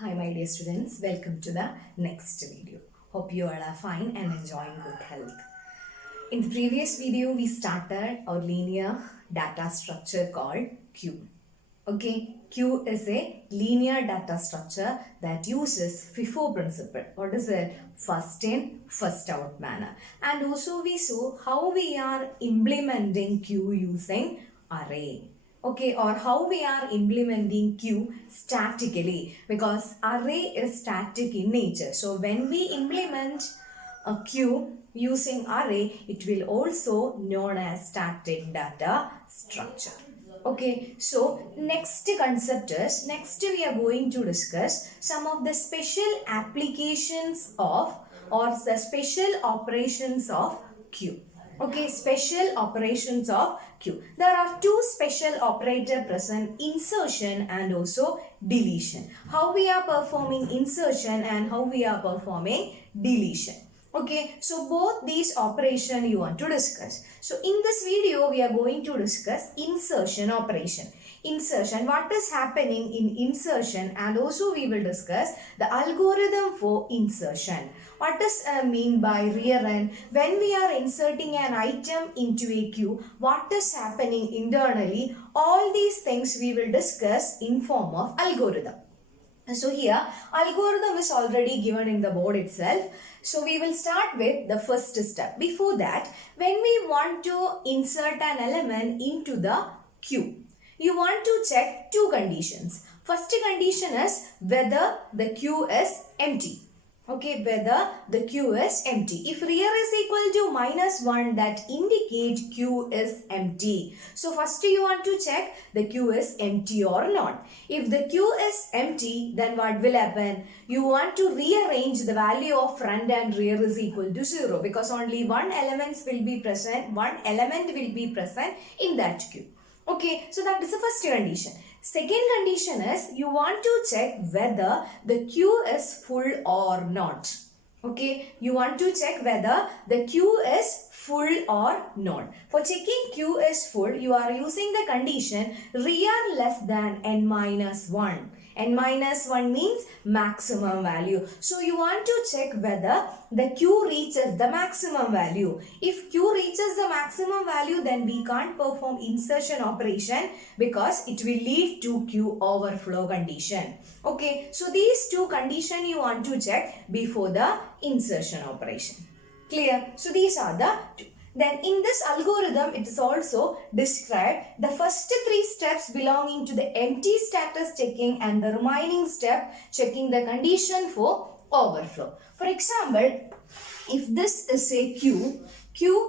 Hi my dear students, welcome to the next video. Hope you all are fine and enjoying good health. In the previous video, we started our linear data structure called Q. Okay, Q is a linear data structure that uses FIFO principle. What is it? First in, first out manner. And also we saw how we are implementing Q using array. Okay, or how we are implementing Q statically, because array is static in nature. So when we implement a Q using array, it will also known as static data structure. Okay, so next concept is, next we are going to discuss some of the special applications of or the special operations of Q. Okay, special operations of Q. There are two special operator present, insertion and also deletion. How we are performing insertion and how we are performing deletion. Okay, so both these operation you want to discuss. So in this video we are going to discuss insertion operation. Insertion, what is happening in insertion, and also we will discuss the algorithm for insertion. What does mean by rearrange? When we are inserting an item into a queue, what is happening internally? All these things we will discuss in form of algorithm. So here algorithm is already given in the board itself. So we will start with the first step. Before that, when we want to insert an element into the queue, you want to check two conditions. First condition is whether the queue is empty. Okay, whether the queue is empty. If rear is equal to -1, that indicate queue is empty. So first you want to check the queue is empty or not. If the queue is empty, then what will happen? You want to rearrange the value of front and rear is equal to 0, because only one element will be present in that queue. Okay, so that is the first condition. Second condition is you want to check whether the queue is full or not. Okay, you want to check whether the queue is full or not. For checking queue is full, you are using the condition rear less than n-1. n-1 means maximum value. So you want to check whether the Q reaches the maximum value. If Q reaches the maximum value, then we can't perform insertion operation, because it will lead to Q overflow condition. Okay, so these two conditions you want to check before the insertion operation. Clear? So these are the two. Then in this algorithm, it is also described the first three steps belonging to the empty status checking and the remaining step checking the condition for overflow. For example, if this is a Q,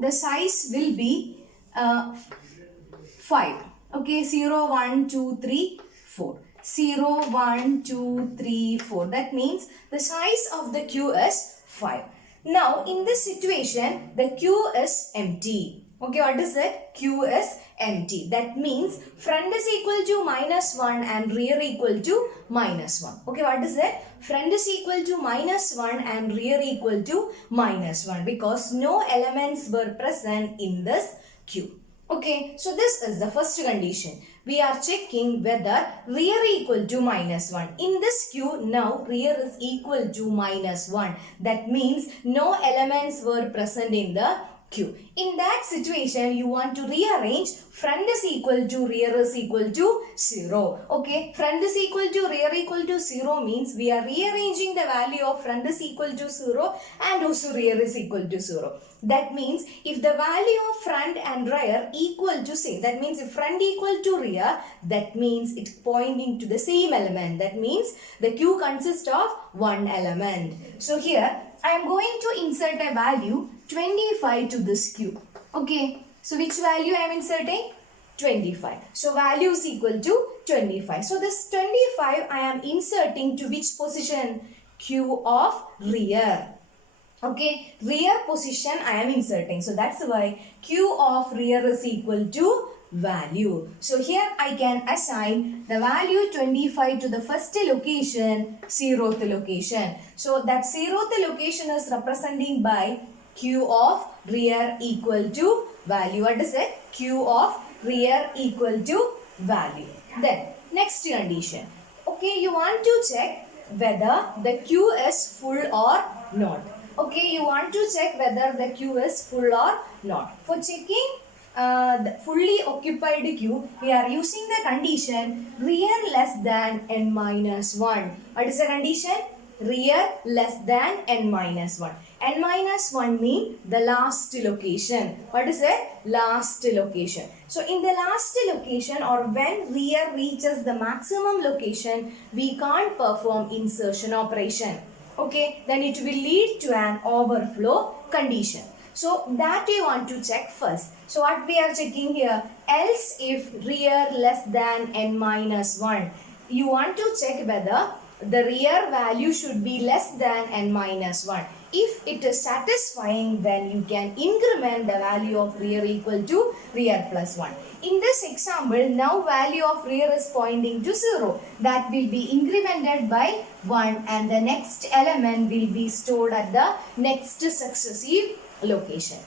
the size will be 5. Okay, 0, 1, 2, 3, 4. 0, 1, 2, 3, 4. That means the size of the Q is 5. Now, in this situation, the Q is empty. Okay, what is it? Q is empty. That means front is equal to -1 and rear equal to -1. Okay, what is it? Front is equal to -1 and rear equal to -1, because no elements were present in this Q. Okay, so this is the first condition. We are checking whether rear equal to -1. In this queue, now rear is equal to -1. That means no elements were present in the queue. In that situation, you want to rearrange front is equal to rear is equal to 0. Okay, front is equal to rear equal to 0 means we are rearranging the value of front is equal to 0 and also rear is equal to 0. That means if the value of front and rear equal to same, that means if front equal to rear, that means it's pointing to the same element. That means the queue consists of one element. So here I am going to insert a value 25 to this queue. Okay, so which value I am inserting? 25. So value is equal to 25. So this 25 I am inserting to which position? Queue of rear. Okay, rear position I am inserting. So that's why Q of rear is equal to value. So here I can assign the value 25 to the first location, 0th location. So that 0th location is representing by Q of rear equal to value. What is it? Q of rear equal to value. Then next condition. Okay, you want to check whether the queue is full or not. Okay, you want to check whether the queue is full or not. For checking the fully occupied queue, we are using the condition real less than n minus 1. What is the condition? Real less than n minus 1. N minus 1 means the last location. What is it? Last location. So in the last location, or when real reaches the maximum location, we can't perform insertion operation. Okay, then it will lead to an overflow condition. So that we want to check first. So what we are checking here, else if real less than n minus 1, you want to check whether the real value should be less than n minus 1. If it is satisfying, then you can increment the value of real equal to real plus 1. In this example, now value of real is pointing to 0. That will be incremented by 1 and the next element will be stored at the next successive location.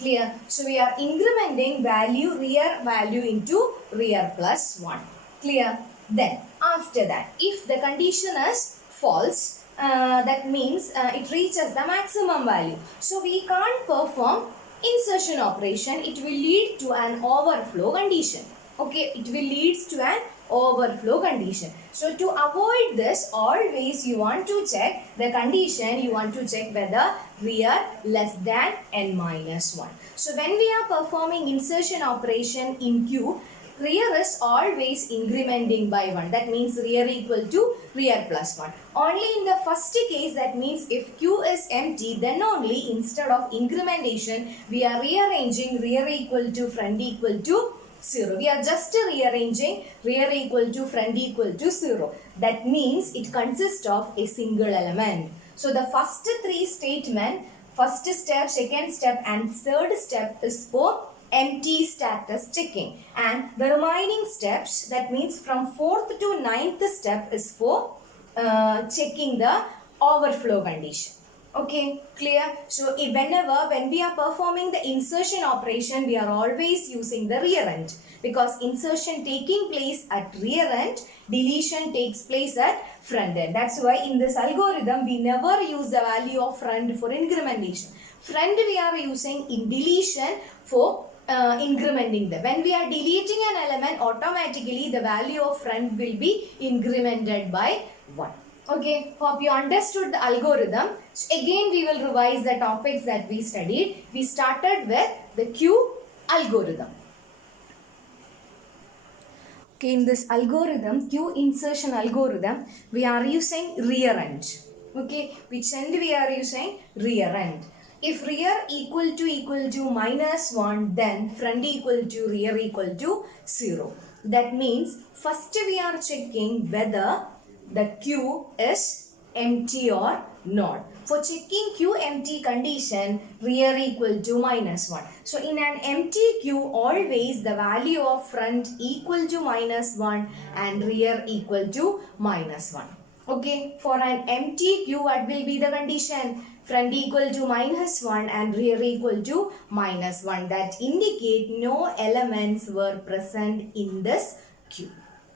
Clear? So we are incrementing value, real value into real plus 1. Clear? Then after that, if the condition is false, that means it reaches the maximum value. So we can't perform insertion operation. It will lead to an overflow condition. Okay, it will lead to an overflow condition. So to avoid this, always you want to check the condition. You want to check whether real less than n minus 1. So when we are performing insertion operation in queue, real is always incrementing by 1. That means real equal to real plus 1. Only in the first case, that means if queue is empty, then only instead of incrementation, we are rearranging real equal to friend equal to 0. We are just rearranging real equal to friend equal to 0. That means it consists of a single element. So the first three statement, first step, second step and third step is for empty status checking, and the remaining steps, that means from 4th to 9th step, is for checking the overflow condition. Okay, clear? So when we are performing the insertion operation, we are always using the rear end, because insertion taking place at rear end, deletion takes place at front end. That's why in this algorithm we never use the value of front for incrementation. Front we are using in deletion for incrementing them. When we are deleting an element, automatically the value of front will be incremented by 1. Okay, hope you understood the algorithm. So again we will revise the topics that we studied. We started with the queue algorithm. Okay, in this algorithm, queue insertion algorithm, we are using rear end. Okay, which end we are using? Rear end. If rear equal to minus 1, then front equal to rear equal to 0. That means first we are checking whether the queue is empty or not. For checking queue empty condition, rear equal to minus 1. So in an empty queue, always the value of front equal to minus 1 and rear equal to minus 1. Okay, for an empty queue, what will be the condition? Front equal to minus 1 and rear equal to minus 1. That indicate no elements were present in this queue.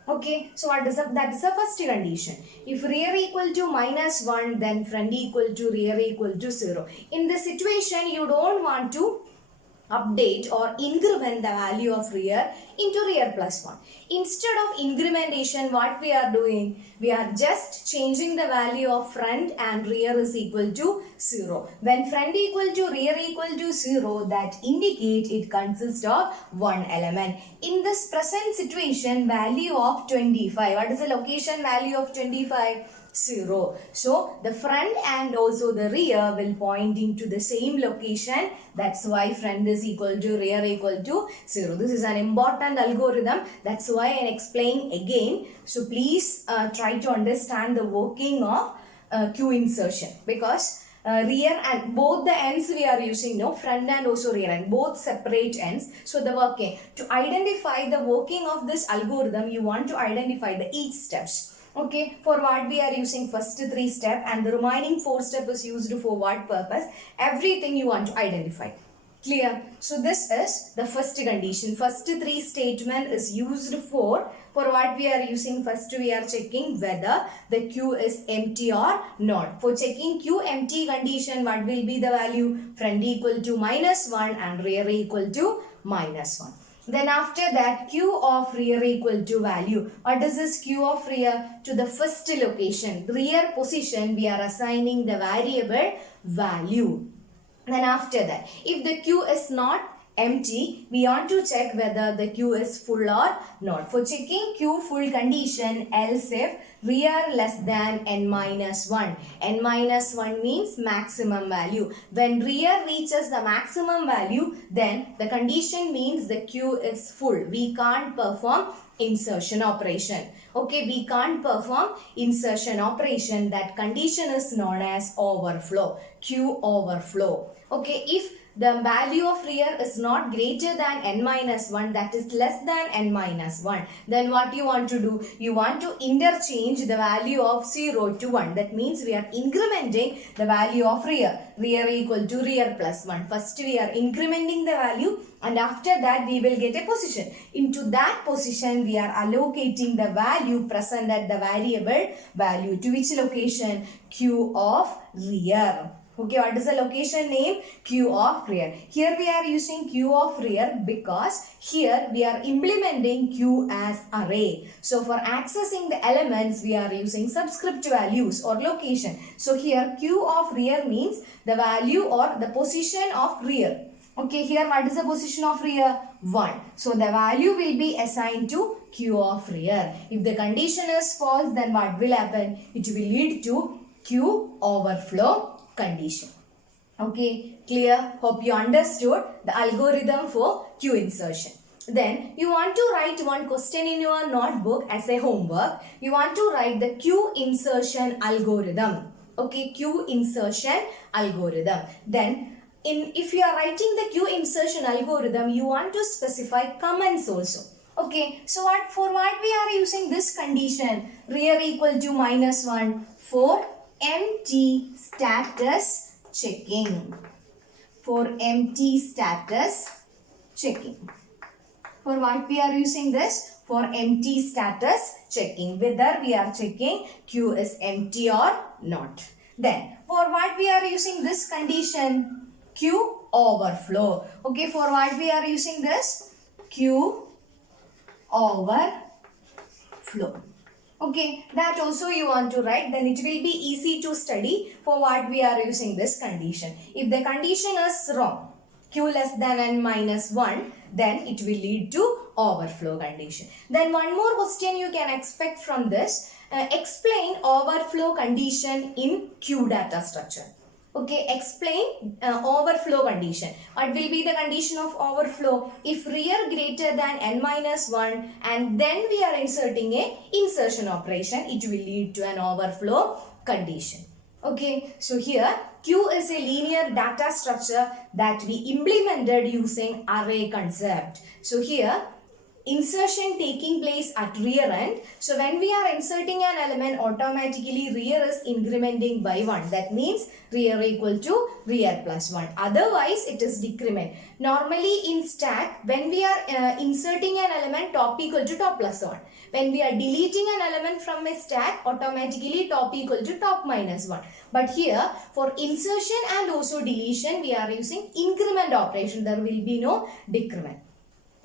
Okay, so that is the first condition. If rear equal to minus 1, then front equal to rear equal to 0. In this situation, you don't want to update or increment the value of rear into rear plus 1. Instead of incrementation, what we are doing? We are just changing the value of front and rear is equal to 0. When front equal to rear equal to 0, that indicate it consists of one element. In this present situation, value of 25. What is the location value of 25? 0. So the front and also the rear will point into the same location. That's why front is equal to rear equal to 0. This is an important algorithm. That's why I explain again. So please try to understand the working of queue insertion, because rear and both the ends we are using, no, front and also rear end, both separate ends. So the working, to identify the working of this algorithm, you want to identify the each steps. Okay, for what we are using first 3 steps and the remaining 4 steps is used for what purpose? Everything you want to identify. Clear? So this is the first condition. First three statement is used for what we are using. First we are checking whether the Q is empty or not. For checking Q empty condition, what will be the value? Front equal to -1 and rear equal to -1. Then after that, Q of rear equal to value. What is this Q of rear? To the first location, rear position, we are assigning the variable value. Then after that, if the Q is not empty, we want to check whether the Q is full or not. For checking Q full condition, else if rear less than n-1. n-1 means maximum value. When rear reaches the maximum value, then the condition means the Q is full. We can't perform insertion operation. Okay, we can't perform insertion operation. That condition is known as overflow. Q overflow. Okay, if the value of rear is not greater than n-1, that is less than n-1, then what you want to do? You want to interchange the value of 0 to 1. That means we are incrementing the value of rear. Rear equal to rear plus 1. First we are incrementing the value, and after that we will get a position. Into that position we are allocating the value present at the variable value. To which location? Q of rear. Okay, what is the location name? Q of rear. Here we are using Q of rear because here we are implementing Q as array. So for accessing the elements, we are using subscript values or location. So here Q of rear means the value or the position of rear. Okay, here what is the position of rear? 1. So the value will be assigned to Q of rear. If the condition is false, then what will happen? It will lead to Q overflow condition. Okay, clear? Hope you understood the algorithm for Q insertion. Then you want to write one question in your notebook as a homework. You want to write the Q insertion algorithm. Okay, Q insertion algorithm. Then if you are writing the Q insertion algorithm, you want to specify comments also. Okay, so for what we are using this condition? Rear equal to -1 for empty status checking. For empty status checking. For what we are using this? For empty status checking. Whether we are checking Q is empty or not. Then for what we are using this condition? Q overflow. Okay, for what we are using this? Q overflow. Okay, that also you want to write, then it will be easy to study for what we are using this condition. If the condition is wrong, Q less than n-1, then it will lead to overflow condition. Then one more question you can expect from this. Explain overflow condition in Q data structure. Okay, explain overflow condition. What will be the condition of overflow? If rear greater than n-1 and then we are inserting a insertion operation, it will lead to an overflow condition. Okay, so here Q is a linear data structure that we implemented using array concept. So here insertion taking place at rear end. So when we are inserting an element, automatically rear is incrementing by 1. That means rear equal to rear plus 1. Otherwise, it is decrement. Normally in stack, when we are inserting an element, top equal to top plus 1. When we are deleting an element from a stack, automatically top equal to top minus 1. But here, for insertion and also deletion, we are using increment operation. There will be no decrement.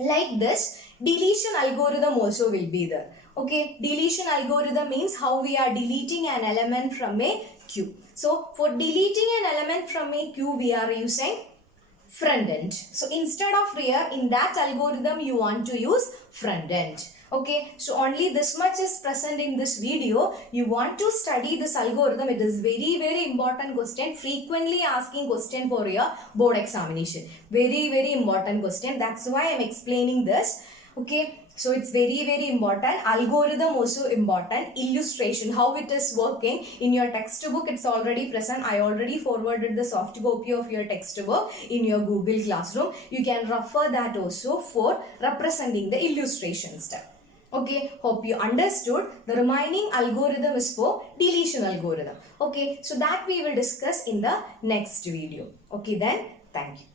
Like this, deletion algorithm also will be there. Okay, deletion algorithm means how we are deleting an element from a queue. So, for deleting an element from a queue, we are using front end. So, instead of rear, in that algorithm, you want to use front end. Okay, so only this much is present in this video. You want to study this algorithm. It is very important question. Frequently asking question for your board examination. Very important question. That's why I am explaining this. Okay, so it's very important. Algorithm also important. Illustration, how it is working. In your textbook, it's already present. I already forwarded the soft copy of your textbook in your Google Classroom. You can refer that also for representing the illustration step. Okay, hope you understood. The remaining algorithm is for deletion algorithm. Okay, so that we will discuss in the next video. Okay then, thank you.